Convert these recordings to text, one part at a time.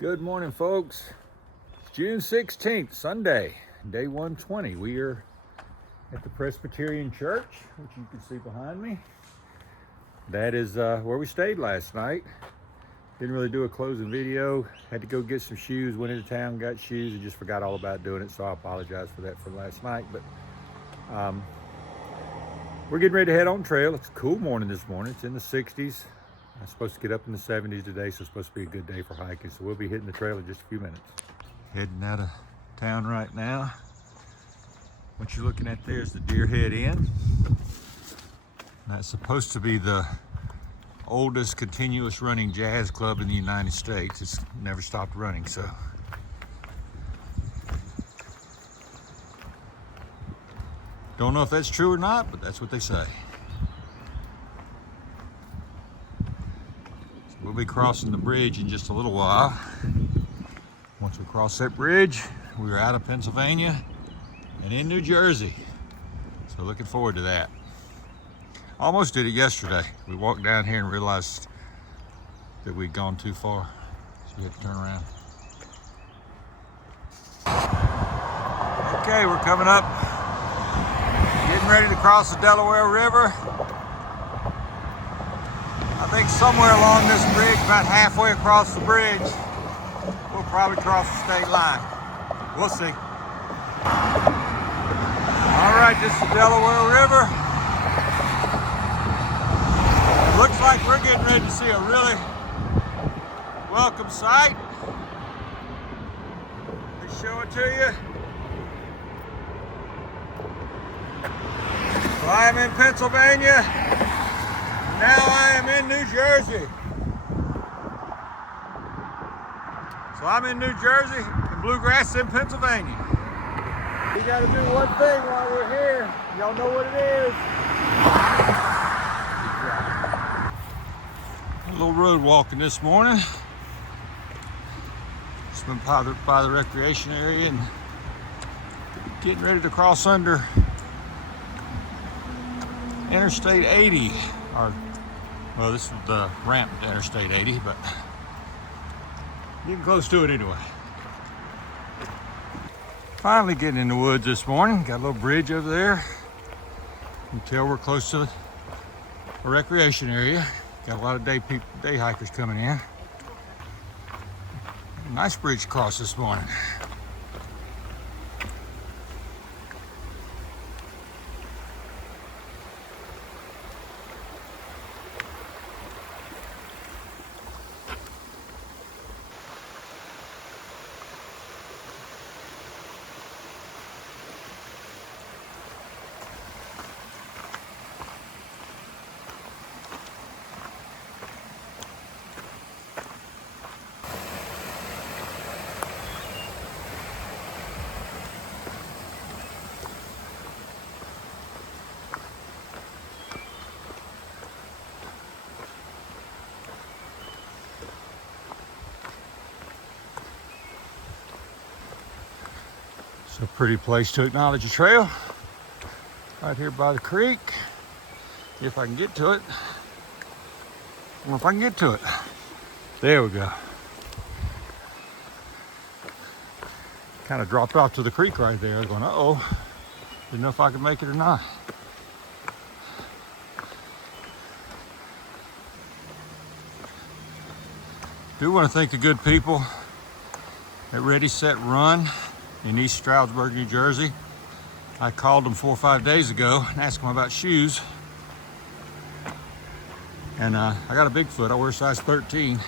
Good morning, folks. It's June 16th, Sunday, day 120. We are at the Presbyterian Church, which you can see behind me. That is where we stayed last night. Didn't really do a closing video. Had to go get some shoes, went into town, got shoes, and just forgot all about doing it, so I apologize for that from last night. But we're getting ready to head on trail. It's a cool morning this morning. It's in the 60s. I'm supposed to get up in the 70s today, so it's supposed to be a good day for hiking. So we'll be hitting the trail in just a few minutes. Heading out of town right now. What you're looking at there is the Deer Head Inn. That's supposed to be the oldest continuous running jazz club in the United States. It's never stopped running, so. Don't know if that's true or not, but that's what they say. We'll be crossing the bridge in just a little while. Once we cross that bridge, we are out of Pennsylvania and in New Jersey. So looking forward to that. Almost did it yesterday. We walked down here and realized that we'd gone too far. So we had to turn around. Okay, we're coming up. Getting ready to cross the Delaware River. I think somewhere along this bridge, about halfway across the bridge, we'll probably cross the state line. We'll see. All right, this is the Delaware River. It looks like we're getting ready to see a really welcome sight. Let me show it to you. So I am in Pennsylvania. Now I am in New Jersey. So I'm in New Jersey and Bluegrass in Pennsylvania. We gotta do one thing while we're here. Y'all know what it is. A little road walking this morning. Just been by the recreation area and getting ready to cross under Interstate 80. Well, this is the ramp to Interstate 80, but getting close to it anyway. Finally getting in the woods this morning. Got a little bridge over there. You can tell we're close to a recreation area. Got a lot of day hikers coming in. Nice bridge cross this morning. It's a pretty place to acknowledge a trail. Right here by the creek. If I can get to it. Well, if I can get to it. There we go. Kind of dropped off to the creek right there. Going, uh-oh. Didn't know if I could make it or not. Do want to thank the good people at Ready, Set, Run in East Stroudsburg, New Jersey. I called them 4 or 5 days ago and asked them about shoes. And I got a Bigfoot. I wear size 13.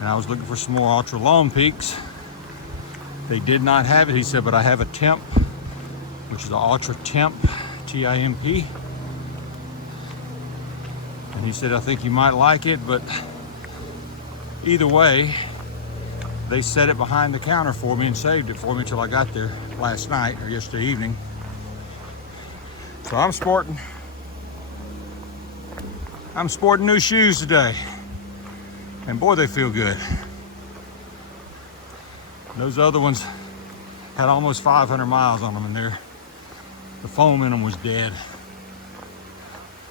And I was looking for some more Ultra Long Peaks. They did not have it. He said, but I have a Temp, which is the Ultra Temp, T-I-M-P. And he said, I think you might like it, but either way, they set it behind the counter for me and saved it for me until I got there last night or yesterday evening. So I'm sporting new shoes today. And boy, they feel good. Those other ones had almost 500 miles on them in there. The foam in them was dead.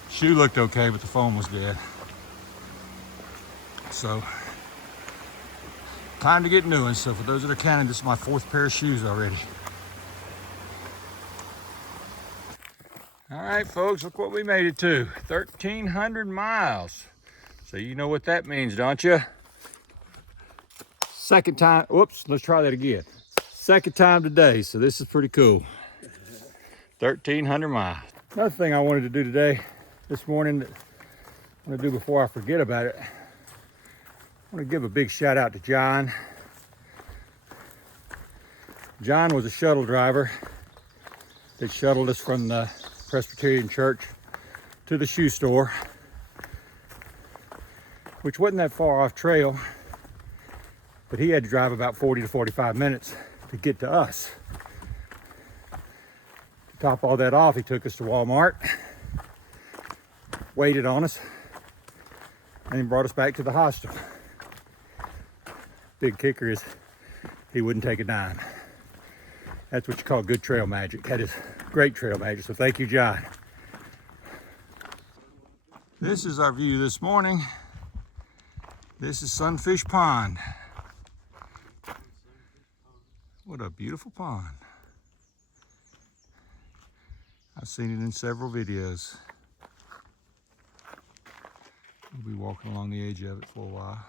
Shoe looked okay, but the foam was dead. So time to get new ones. So for those that are counting, this is my 4th pair of shoes already. All right, folks, look what we made it to. 1,300 miles. So you know what that means, don't you? Second time, whoops, let's try that again. Second time today, so this is pretty cool. 1,300 miles. Another thing I wanted to do today, this morning, that I'm gonna do before I forget about it, I want to give a big shout out to John. John was a shuttle driver that shuttled us from the Presbyterian Church to the shoe store, which wasn't that far off trail, but he had to drive about 40 to 45 minutes to get to us. To top all that off, he took us to Walmart, waited on us, and then brought us back to the hostel. Big kicker is he wouldn't take a dime. That's what you call good trail magic. That is great trail magic, so thank you, John. This is our view this morning. This is Sunfish Pond. What a beautiful pond. I've seen it in several videos. We'll be walking along the edge of it for a while.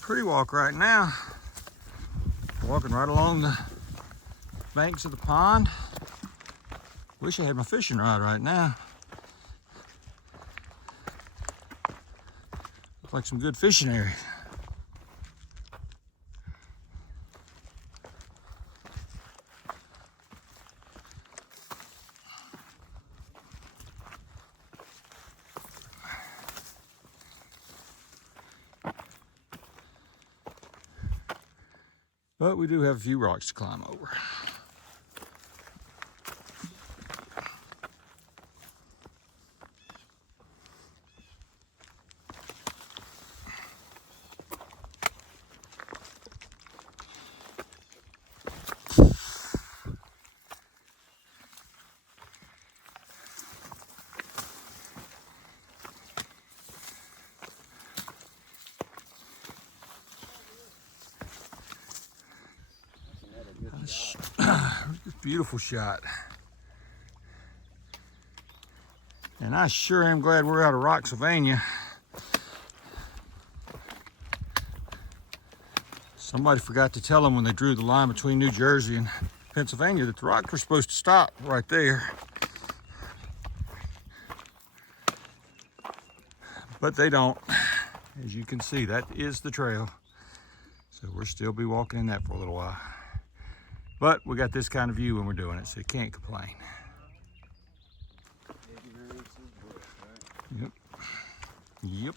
Pretty walk right now. Walking right along the banks of the pond. Wish I had my fishing rod right now. Looks like some good fishing areas. But we do have a few rocks to climb over. Beautiful shot. And I sure am glad we're out of Rocksylvania. Somebody forgot to tell them when they drew the line between New Jersey and Pennsylvania that the rocks were supposed to stop right there. But they don't. As you can see, that is the trail. So we'll still be walking in that for a little while. But we got this kind of view when we're doing it, so you can't complain. Yep. Yep.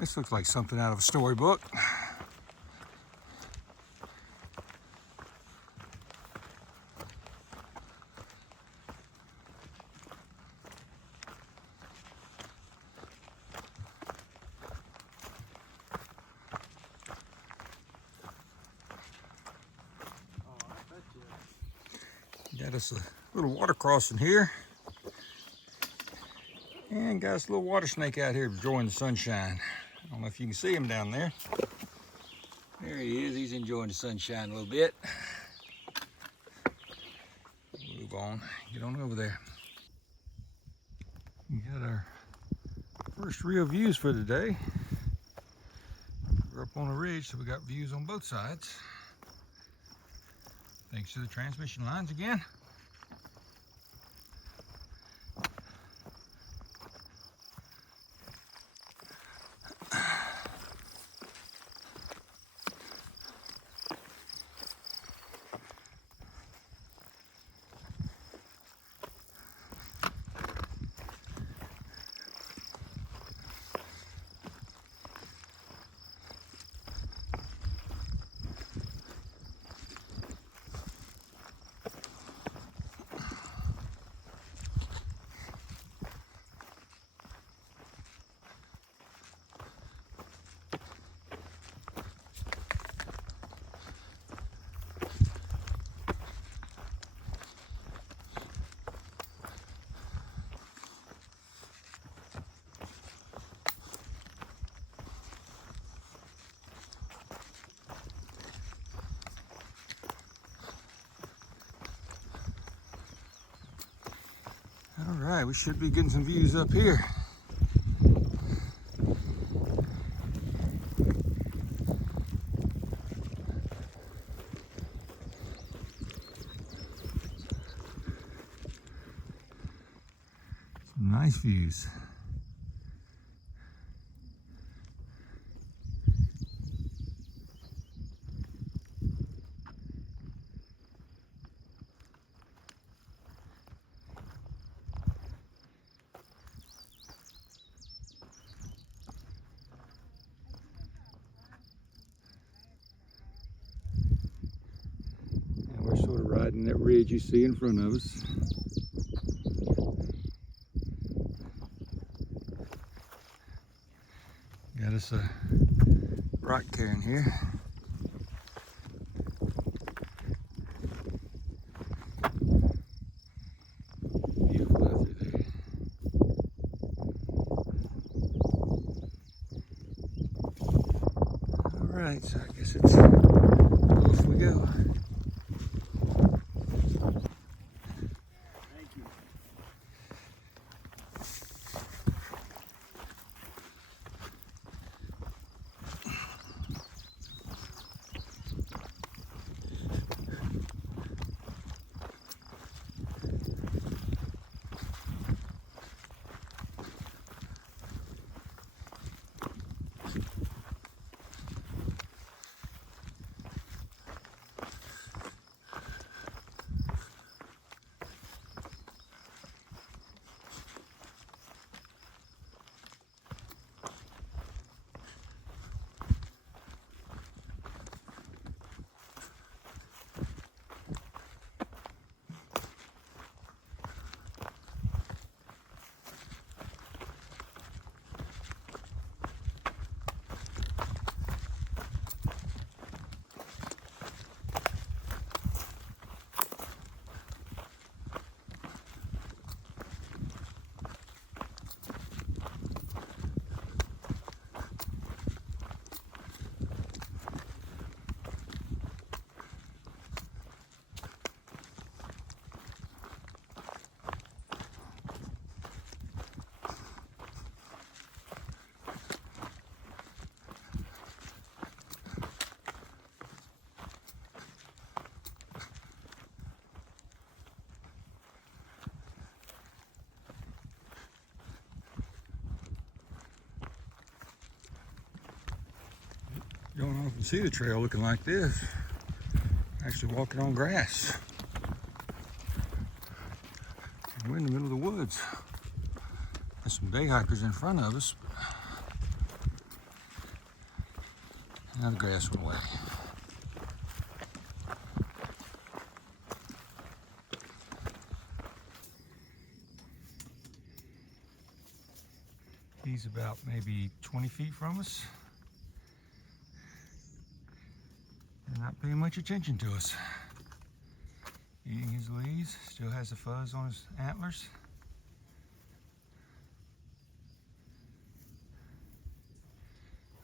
This looks like something out of a storybook. Got us a little water crossing here. And got us a little water snake out here enjoying the sunshine. I don't know if you can see him down there. There he is, he's enjoying the sunshine a little bit. Move on, get on over there. We got our first real views for the day. We're up on a ridge, so we got views on both sides. Thanks to the transmission lines again. right, we should be getting some views up here. Some nice views. We're sort of riding that ridge you see in front of us. Got us a rock cairn here. Beautiful out through there. All right, so I guess it's off we go. You don't often see the trail looking like this. Actually walking on grass. We're in the middle of the woods. There's some day hikers in front of us. Now the grass went away. He's about maybe 20 feet from us. They're not paying much attention to us. Eating his leaves, still has the fuzz on his antlers.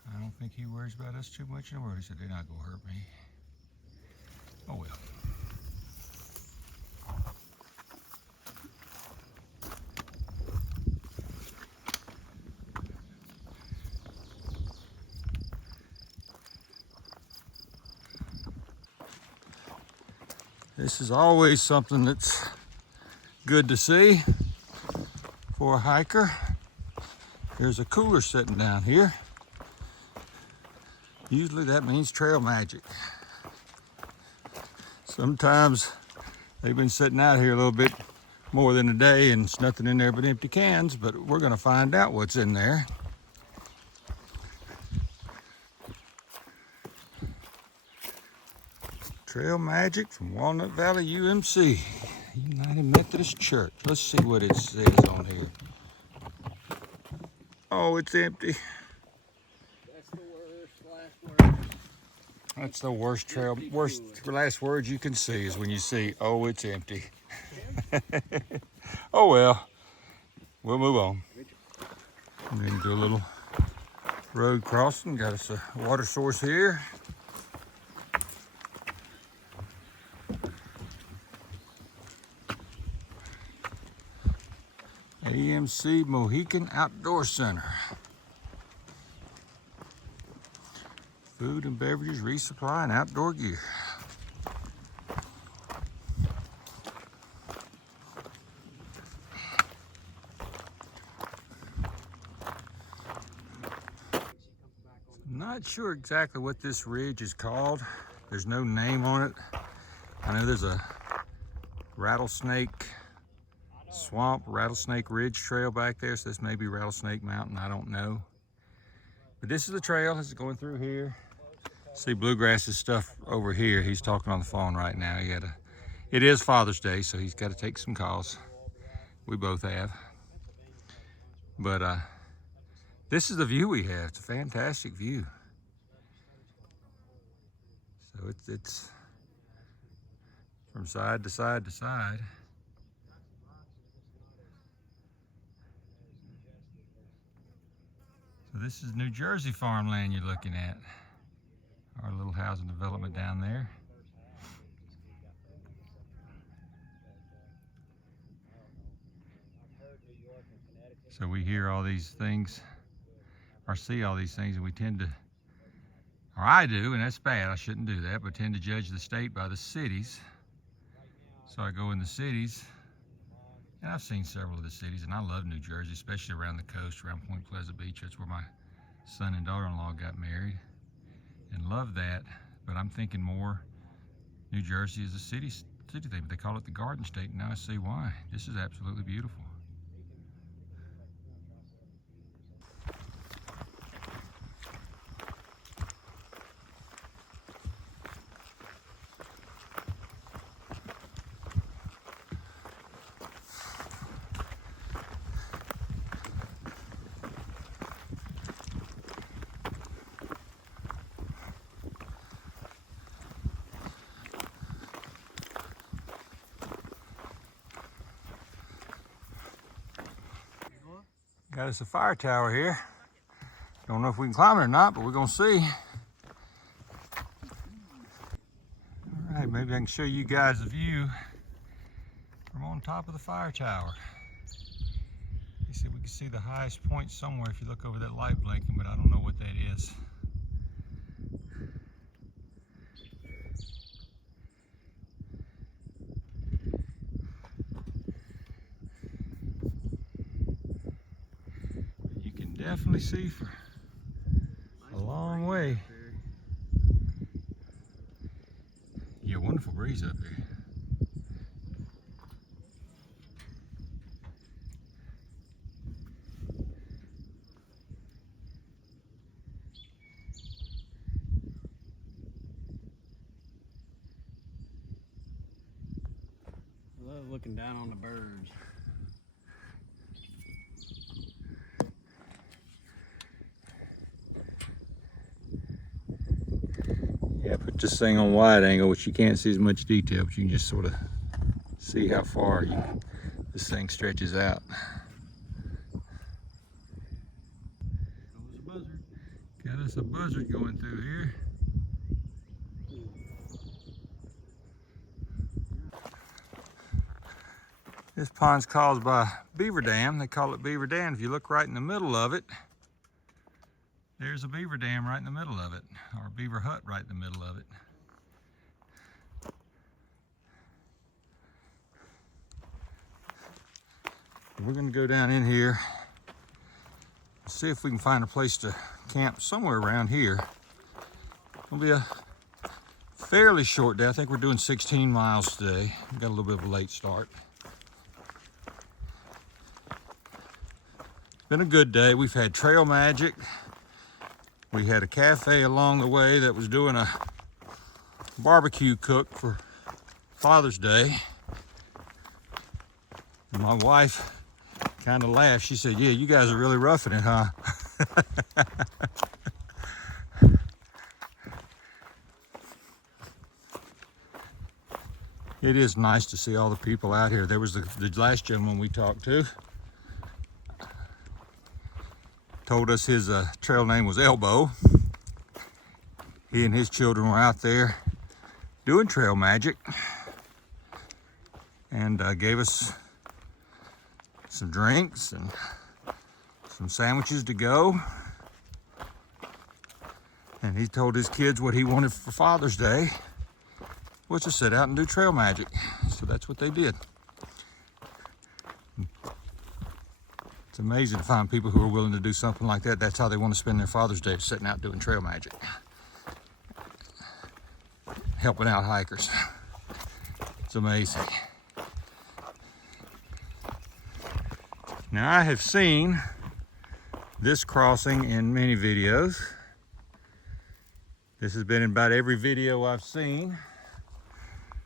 I don't think he worries about us too much anymore. He said they're not gonna hurt me. Oh well. This is always something that's good to see for a hiker. There's a cooler sitting down here. Usually that means trail magic. Sometimes they've been sitting out here a little bit more than a day and there's nothing in there but empty cans, but we're gonna find out what's in there. Trail magic from Walnut Valley UMC, United Methodist Church. Let's see what it says on here. Oh, it's empty. That's the last word. That's the worst last words you can see is when you see, oh, it's empty. Oh well, we'll move on. I'm going to do a little road crossing. Got us a water source here. MC Mohican Outdoor Center. Food and beverages, resupply, and outdoor gear. Not sure exactly what this ridge is called. There's no name on it. I know there's a rattlesnake swamp, rattlesnake ridge trail back there, so this may be Rattlesnake Mountain, I don't know. But this is the trail, this is going through here. See Bluegrass's stuff over here. He's talking on the phone right now. It is Father's Day, so he's got to take some calls. We both have. But this is the view we have. It's a fantastic view. So it's from side to side to side. So this is New Jersey farmland you're looking at. Our little housing development down there. So we hear all these things, or see all these things, and we tend to, or I do, and that's bad, I shouldn't do that, but tend to judge the state by the cities. So I go in the cities, and I've seen several of the cities, and I love New Jersey, especially around the coast, around Point Pleasant Beach. That's where my son and daughter-in-law got married, and love that. But I'm thinking more New Jersey is a city thing, but they call it the Garden State, and now I see why. This is absolutely beautiful. Got us a fire tower here. Don't know if we can climb it or not, but we're gonna see. All right, maybe I can show you guys a view from on top of the fire tower. You see, we can see the highest point somewhere if you look over that light blinking, but I don't know what that is. Definitely see for a long way. Yeah, wonderful breeze up here. I love looking down on the birds. Yeah, put this thing on wide angle, which you can't see as much detail, but you can just sort of see how far this thing stretches out. Goes a buzzard. Got us a buzzard going through here. This pond's caused by beaver dam. They call it beaver dam. If you look right in the middle of it, there's a beaver dam right in the middle of it, or a beaver hut right in the middle of it. We're gonna go down in here, see if we can find a place to camp somewhere around here. It'll be a fairly short day. I think we're doing 16 miles today. We got a little bit of a late start. It's been a good day. We've had trail magic. We had a cafe along the way that was doing a barbecue cook for Father's Day. And my wife kind of laughed. She said, "Yeah, you guys are really roughing it, huh?" It is nice to see all the people out here. There was the last gentleman we talked to. Told us his trail name was Elbow. He and his children were out there doing trail magic, and gave us some drinks and some sandwiches to go. And he told his kids what he wanted for Father's Day was to sit out and do trail magic. So that's what they did. It's amazing to find people who are willing to do something like that. That's how they want to spend their Father's Day, sitting out doing trail magic. Helping out hikers. It's amazing. Now, I have seen this crossing in many videos. This has been in about every video I've seen.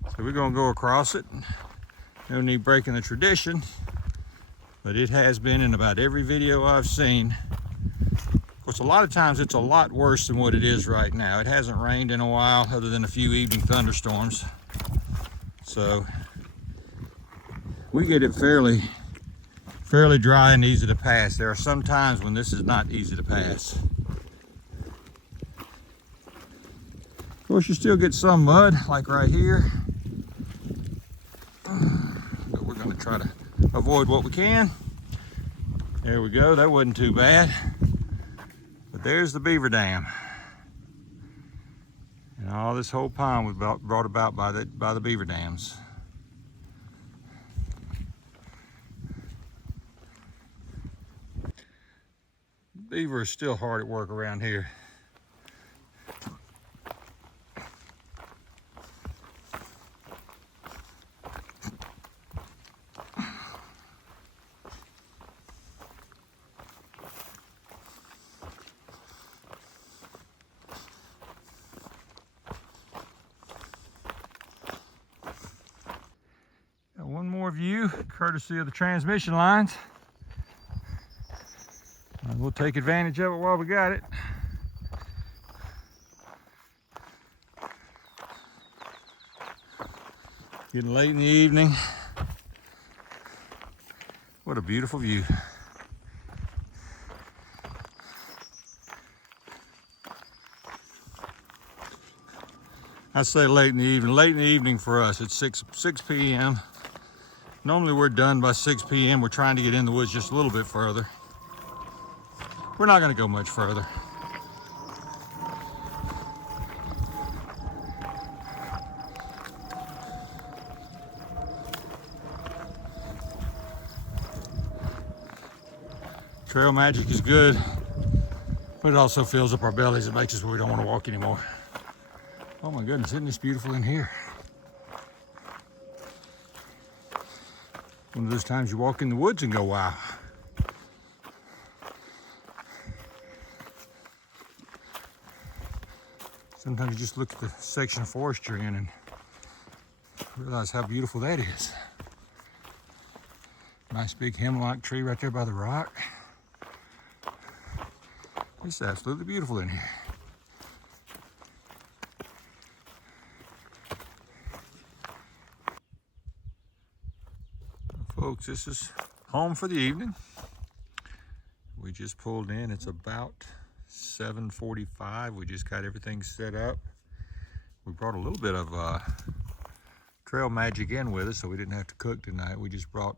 So we're gonna go across it. No need breaking the tradition, but it has been in about every video I've seen. Of course, a lot of times it's a lot worse than what it is right now. It hasn't rained in a while, other than a few evening thunderstorms. So we get it fairly dry and easy to pass. There are some times when this is not easy to pass. Of course, you still get some mud, like right here. But we're gonna try to avoid what we can. There we go, that wasn't too bad. But there's the beaver dam. And all this whole pond was brought about by the beaver dams. Beaver is still hard at work around here. Got one more view, courtesy of the transmission lines. We'll take advantage of it while we got it. Getting late in the evening. What a beautiful view. I say late in the evening. Late in the evening for us, it's 6 p.m. Normally we're done by 6 p.m. We're trying to get in the woods just a little bit further. We're not going to go much further. Trail magic is good, but it also fills up our bellies. It makes us where we don't want to walk anymore. Oh my goodness, isn't this beautiful in here? One of those times you walk in the woods and go, wow. Sometimes you just look at the section of forest you're in and realize how beautiful that is. Nice big hemlock tree right there by the rock. It's absolutely beautiful in here. Folks, this is home for the evening. We just pulled in. It's about 7:45. We just got everything set up. We brought a little bit of trail magic in with us, so we didn't have to cook tonight. We just brought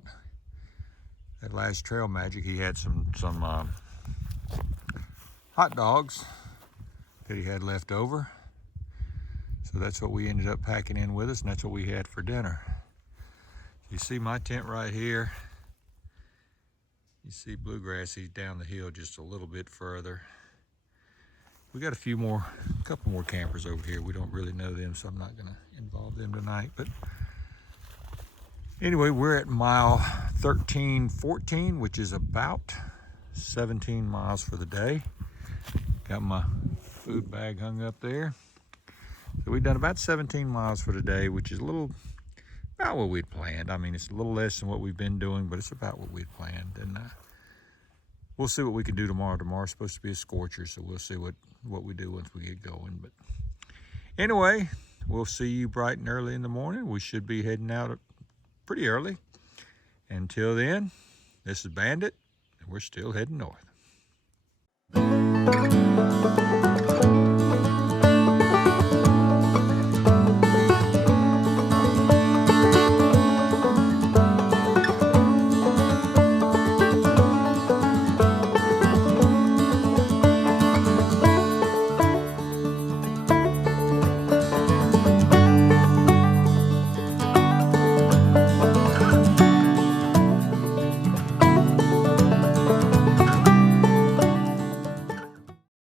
that last trail magic. He had some hot dogs that he had left over, so that's what we ended up packing in with us, and that's what we had for dinner. You see my tent right here. You see Bluegrass, he's down the hill just a little bit further. We got a couple more campers over here. We don't really know them, so I'm not gonna involve them tonight. But anyway, we're at mile 1314, which is about 17 miles for the day. Got my food bag hung up there. So we've done about 17 miles for the day, which is about what we'd planned. I mean, it's a little less than what we've been doing, but it's about what we'd planned. And we'll see what we can do tomorrow. Tomorrow's supposed to be a scorcher, so we'll see what we do once we get going. But anyway, we'll see you bright and early in the morning. We should be heading out pretty early. Until then, this is Bandit, and we're still heading north.